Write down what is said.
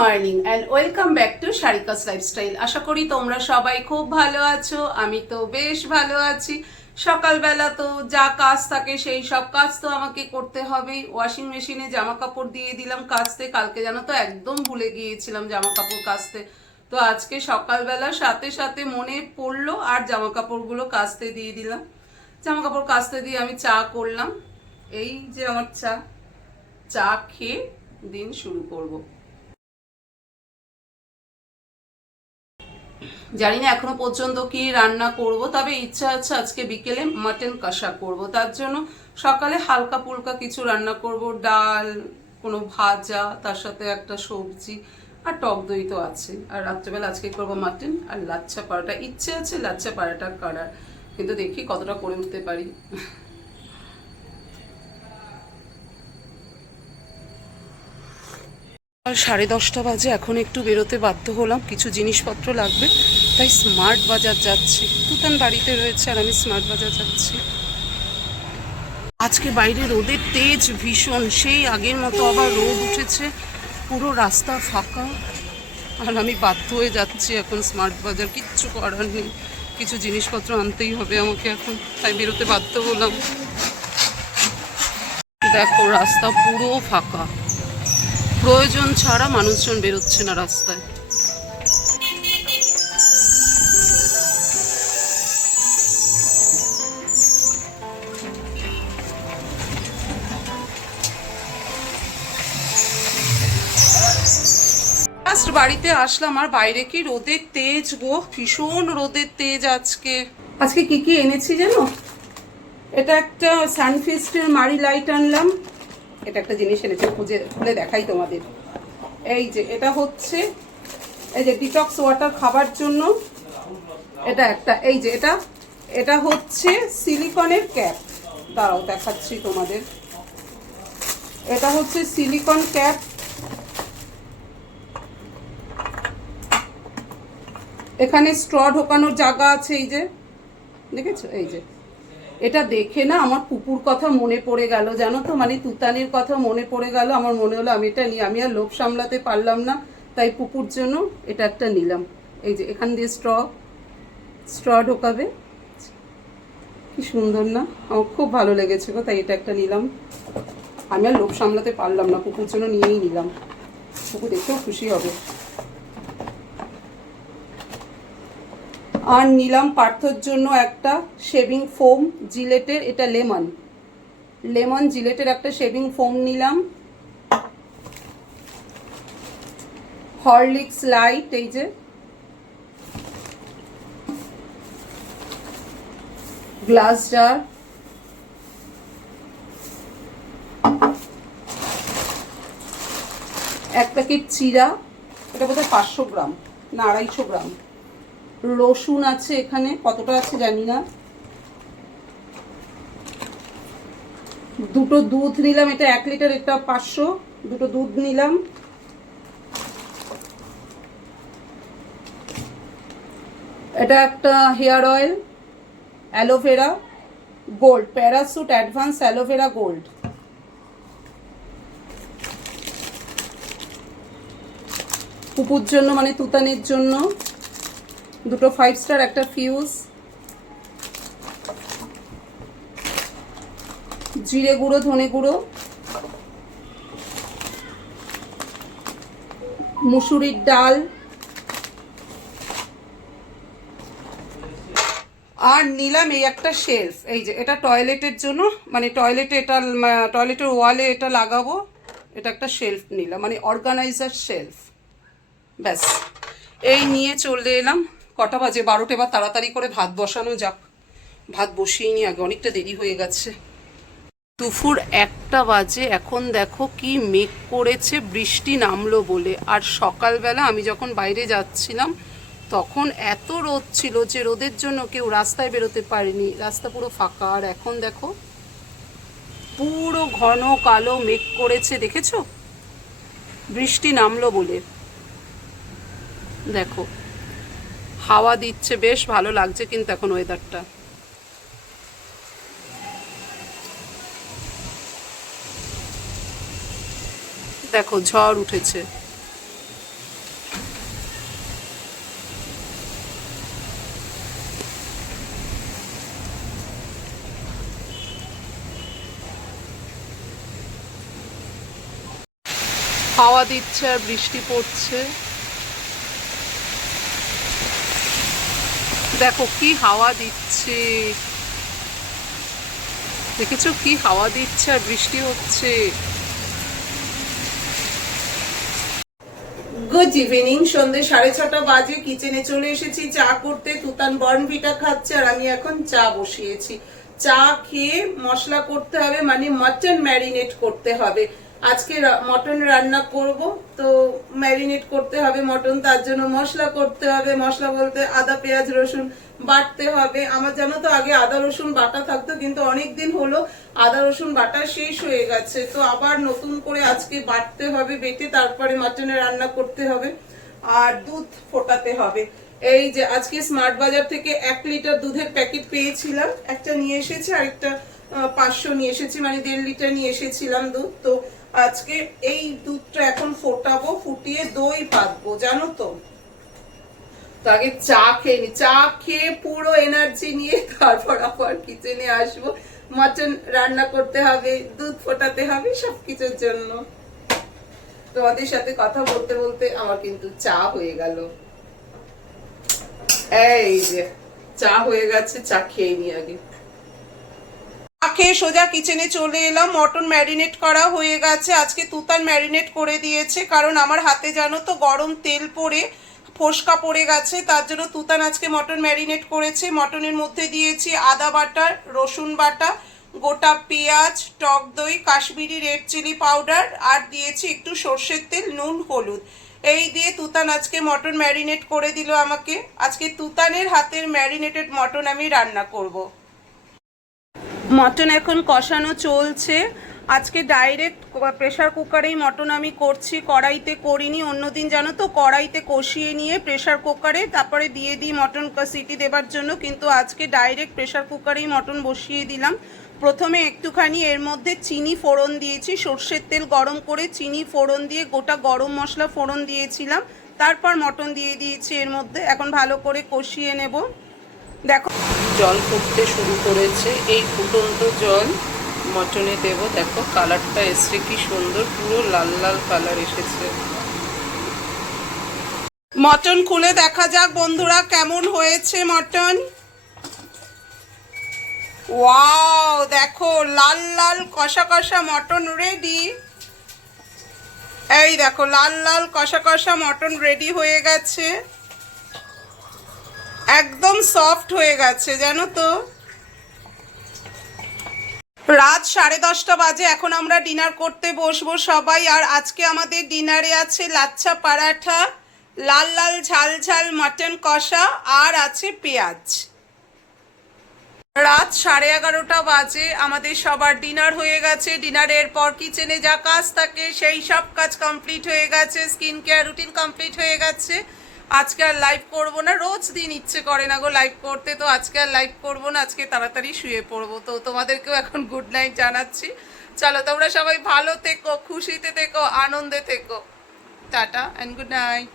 Morning and welcome back to Sarika's lifestyle আশা করি তোমরা সবাই খুব ভালো আছো, আমি তো বেশ ভালো আছি। সকালবেলা তো যা কাজ থাকে সেই সব কাজ তো আমাকে করতে হবেই ওয়াশিং মেশিনে জামা কাপড় দিয়ে দিলাম কাচতে, কালকে জানো তো একদম ভুলে গিয়েছিলাম জামা কাপড় কাচতে। তো আজকে সকালবেলা সাথে সাথে মনে পড়ল আর জামা কাপড়গুলো কাচতে দিয়ে দিলাম। জামা কাপড় কাচতে দিয়ে আমি চা করলাম। এই যে আমার চা চা খেয়ে দিন শুরু করব। জানি না এখনও পর্যন্ত কি রান্না করব, তবে ইচ্ছা আছে আজকে বিকেলে মাটন কষা করব। তার জন্য সকালে হালকা পুলকা কিছু রান্না করব, ডাল, কোনো ভাজা, তার সাথে একটা সবজি, আর টক দই তো আছে। আর রাত্রেবেলা আজকে করব মাটন, আর লাচ্ছা পাড়াটা, ইচ্ছে আছে লাচ্ছা পাড়াটা করার, কিন্তু দেখি কতটা করে উঠতে পারি। সাড়ে দশটা বাজে, এখন একটু বেরোতে বাধ্য হলাম, কিছু জিনিসপত্র লাগবে, তাই স্মার্ট বাজার যাচ্ছি। তুতান বাড়িতে রয়েছে আর আমি স্মার্ট বাজার যাচ্ছি। আজকে বাইরে রোদের তেজ ভীষণ, সেই আগের মতো আবার রোদ উঠেছে, পুরো রাস্তা ফাঁকা। আর আমি বাধ্য হয়ে যাচ্ছি এখন স্মার্ট বাজার, কিচ্ছু করার নেই। কিছু জিনিসপত্র আনতেই হবে আমাকে এখন, তাই বেরোতে বাধ্য হলাম। দেখো, রাস্তা পুরো ফাঁকা। প্রয়োজন ছাড়া মানুষজন বেরোচ্ছে না রাস্তায়। বাড়িতে আসলাম, আর বাইরে কি রোদের তেজ গো? ভীষণ রোদের তেজ আজকে। আজকে কি কি এনেছি জানো? এটা একটা সানফিস্টের মারি লাইট আনলাম। এটা একটা জিনিস এনেছে, খুঁজে খুলে দেখাই তোমাদের। এই যে, এটা হচ্ছে, এই যে ডিটক্স ওয়াটার খাবার জন্য এটা একটা, এই যে এটা এটা হচ্ছে সিলিকনের ক্যাপ দাঁড়াও, দেখাচ্ছি তোমাদের। এটা হচ্ছে সিলিকন ক্যাপ এখানে স্ট্র ঢোকানোর জায়গা আছে, এই যে। দেখেছ? এই যে। এটা দেখে না আমার পুপুর কথা মনে পড়ে গেল, জানো তো? মানে তুতানির কথা মনে পড়ে গেল। আমার মনে হলো আমি এটা নিই আমি আর লোভ সামলাতে পারলাম না। তাই পুপুর জন্য এটা একটা নিলাম। এই যে এখান দিয়ে স্ট্র স্ট্র ঢোকাবে। কি সুন্দর না? আমার খুব ভালো লেগেছে গো, তাই এটা একটা নিলাম। আমি আর লোভ সামলাতে পারলাম না, পুকুর জন্য নিয়েই নিলাম। পুকু দেখেও খুশি হবে। আর নিলাম পার্থর জন্য একটা শেভিং ফোম জিলেটের, এটা লেমন। লেমন জিলেটের একটা শেভিং ফোম নিলাম। হরলিক্স লাইট, এই যে। গ্লাস জার এক প্যাকেট চিরা, এটা বোধহয় পাঁচশো গ্রাম না আড়াইশো গ্রাম। রসুন আছে এখানে, কতটা আছে জানি না। দুটো দুধ নিলাম, এটা এক লিটার, এটা পাঁচশো, দুটো দুধ নিলাম। এটা একটা hair oil, aloe vera gold, Parachute advance aloe vera gold. পুপুর জন্য মানে তুতানের জন্য। দুটো ফাইভ স্টার একটা ফিউজ জিরে গুঁড়ো, ধনে গুঁড়ো, মুসুরির ডাল, আর নিলাম এই একটা শেলফ এই যে, এটা টয়লেটের জন্য মানে টয়লেটে এটা টয়লেটের ওয়ালে এটা লাগাবো, এটা একটা শেলফ নিলাম মানে অর্গানাইজার শেলফ ব্যাস, এই নিয়ে চলে এলাম। কটা বাজে? বারোটা এবার তাড়াতাড়ি করে ভাত বসানো যাক। ভাত বসিয়ে নি, আগে অনেকটা দেরি হয়ে গেছে। দুপুর একটা বাজে, এখন দেখো কি মেঘ করেছে, বৃষ্টি নামলো বলে। আর সকালবেলা আমি যখন বাইরে যাচ্ছিলাম, তখন এত রোদ ছিল যে রোদের জন্য কেউ রাস্তায় বেরোতে পারেনি। রাস্তা পুরো ফাঁকা। আর এখন দেখো, পুরো ঘন কালো মেঘ করেছে, দেখেছ? বৃষ্টি নামলো বলে। দেখো হাওয়া দিচ্ছে, বেশ ভালো লাগছে কিন্তু এখন ওয়েদারটা দেখো, ঝড় উঠেছে। হাওয়া দিচ্ছে আর বৃষ্টি পড়ছে। দেখো কি হাওয়া দিচ্ছে। দেখেছ কি হাওয়া দিচ্ছে আর বৃষ্টি হচ্ছে। গুড ইভিনিং সন্ধ্যে সাড়ে ছটা বাজে কিচেনে চলে এসেছি, চা করতে, তুতান বর্নভিটা খাচ্ছে, আর আমি এখন চা বসিয়েছি। চা খেয়ে মশলা করতে হবে মানে মটন ম্যারিনেট করতে হবে। আজকে মটন রান্না করব। তো ম্যারিনেট করতে হবে মটন, তার জন্য মশলা করতে হবে। মশলা বলতে আদা, পেঁয়াজ, রসুন বাটতে হবে। আমার জানো তো আগে আদা, রসুন বাটা থাকতো, কিন্তু অনেক দিন হলো আদা, রসুন বাটা শেষ হয়ে গেছে। তো আবার নতুন করে আজকে বাটতে হবে বেটে, তারপরে মাটনে রান্না করতে হবে। আর দুধ ফোটাতে হবে। এই যে আজকে স্মার্ট বাজার থেকে এক লিটার দুধের প্যাকেট পেয়েছিলাম। একটা নিয়ে এসেছি আর একটা পাঁচশো নিয়ে এসেছি মানে দেড় লিটার নিয়ে এসেছিলাম দুধ। তো আজকে এই দুধটা এখন ফোটাবো, ফুটিয়ে দই পাতবো, জানো তো? আগে চা খেয়ে নি, চা খেয়ে পুরো এনার্জি নিয়ে তারপর আবার কিচেনে আসব। মটন রান্না করতে হবে, দুধ ফোটাতে হবে সবকিছুর জন্য। তোমাদের সাথে কথা বলতে বলতে আমার কিন্তু চা হয়ে গেল। এই যে, চা হয়ে গেছে, চা খেয়ে নি আগে। খেয়ে সোজা কিচেনে চলে এলাম। মটন ম্যারিনেট করা হয়ে গেছে। আজকে তুতান ম্যারিনেট করে দিয়েছে। কারণ আমার হাতে জানো তো গরম তেল পড়ে, ফোসকা পড়ে গেছে। তার জন্য তুতান আজকে মটন ম্যারিনেট করেছে। মটনের মধ্যে দিয়েছি আদা বাটা, রসুন বাটা, গোটা পেঁয়াজ, টক দই, কাশ্মীরি রেড চিলি পাউডার আর দিয়েছি একটু সর্ষের তেল, নুন, হলুদ। এই দিয়ে তুতান আজকে মটন ম্যারিনেট করে দিল আমাকে। আজকে তুতানের হাতের ম্যারিনেটেড মটন আমি রান্না করব। মটন এখন কষানো চলছে। আজকে ডাইরেক্ট প্রেশার কুকারেই মটন আমি করছি, কড়াইতে করিনি। অন্যদিন জানো তো, কড়াইতে কষিয়ে নিয়ে প্রেশার কুকারে তারপরে দিয়ে দিই মটন সিটি দেবার জন্য। কিন্তু আজকে ডাইরেক্ট প্রেশার কুকারেই মটন বসিয়ে দিলাম। প্রথমে একটুখানি এর মধ্যে চিনি ফোড়ন দিয়েছি, সর্ষের তেল গরম করে চিনি ফোড়ন দিয়ে গোটা গরম মশলা ফোড়ন দিয়েছিলাম। তারপর মটন দিয়ে দিয়েছি এর মধ্যে। এখন ভালো করে কষিয়ে নেব। দেখো। জল ফুটতে শুরু করেছে। এই ফুটন্ত জল মটনে দেব। দেখো, কালারটা এসছে কি সুন্দর। পুরো লাল লাল কালার এসেছে। মটন খুলে দেখা যাক বন্ধুরা, কেমন হয়েছে মটন? ওয়াও, দেখো, লাল লাল, কষা কষা মটন রেডি এই দেখো, লাল লাল, কষা কষা মটন রেডি হয়ে গেছে। একদম সফট হয়ে গেছে, জানো তো? রাত সাড়ে দশটা বাজে, এখন আমরা ডিনার করতে বসবো সবাই, আর আজকে আমাদের ডিনারে আছে লাচ্ছা পারাঠা, লাল লাল ঝাল ঝাল মাটন কষা, আর আছে পেঁয়াজ। রাত সাড়ে এগারোটা বাজে, আমাদের সবার ডিনার হয়ে গেছে ডিনারের পর কিচেনে যা কাজ থাকে, সেই সব কাজ কমপ্লিট হয়ে গেছে স্কিন কেয়ার রুটিন কমপ্লিট হয়ে গেছে। আজকে আর লাইভ করব না, রোজ দিন ইচ্ছে করে না গো লাইভ করতে, তো আজকে আর লাইভ করব না, আজকে তাড়াতাড়ি শুয়ে পড়ব। তো তোমাদেরকেও এখন গুড নাইট জানাচ্ছি। চলো, তোমরা সবাই ভালো থেকো, খুশিতে থেকো, আনন্দে থেকো। Tata and good night